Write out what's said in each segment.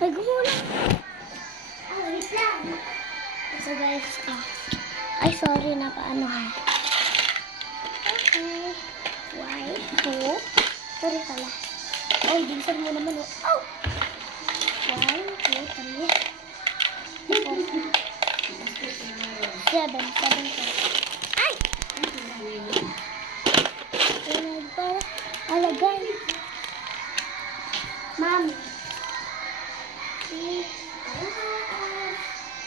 Ay, gumulang. Wait lang. So guys, ay sorry na paano ha. Okay. 1, 2. Sorry pala. Oh, bilisan mo naman oh. Oh! 1, 2, 3. 4, 7. Ay! Para alagay. Ma'am.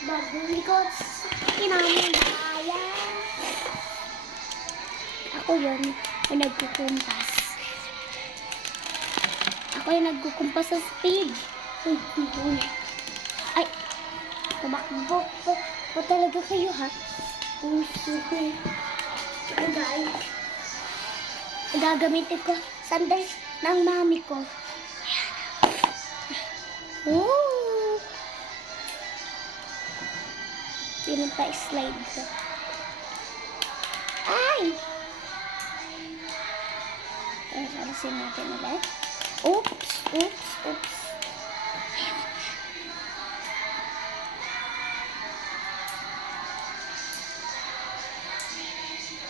Bagong likod sa kinamaya. Ako yun, yung nagkukumpas. Ako yung nagkukumpas sa speed. Ay, tumakbo po talaga kayo ha. Ito guys. Gagamitin ko sandals ng mami ko. Oh! Pinapa-slide ko. Ay! Alisin natin ulit. Oops!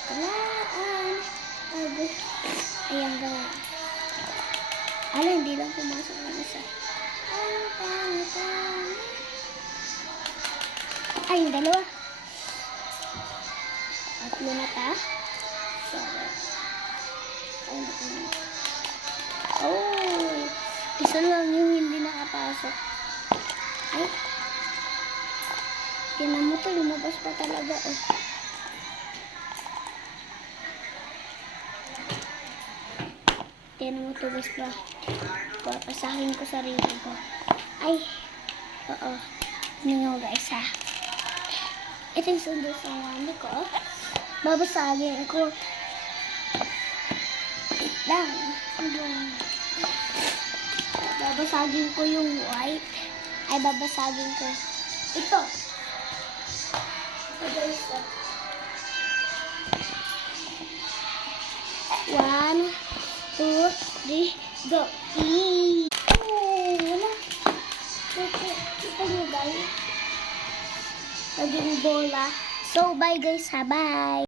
Kalaan! Ayan guys. Hindi lang pumasok na isa. Ay, yung dalawa. Tatlo na ta. Oh, isa lang yung hindi nakapasok. Ay, tinan mo to, lumabas pa talaga. Oh. Tinan mo to guys pa. Papasahin ko sarili ko. Ay, oo. Ninyo guys ha. Ito yung sundo sa mami ko. Babasagin ko. Lang. Babasagin ko yung white. Ay, babasagin ko. Ito. Ito guys. 1, 2, 3, go. Wala. Ito nyo guys. Naging bola. So, bye guys ha. Bye.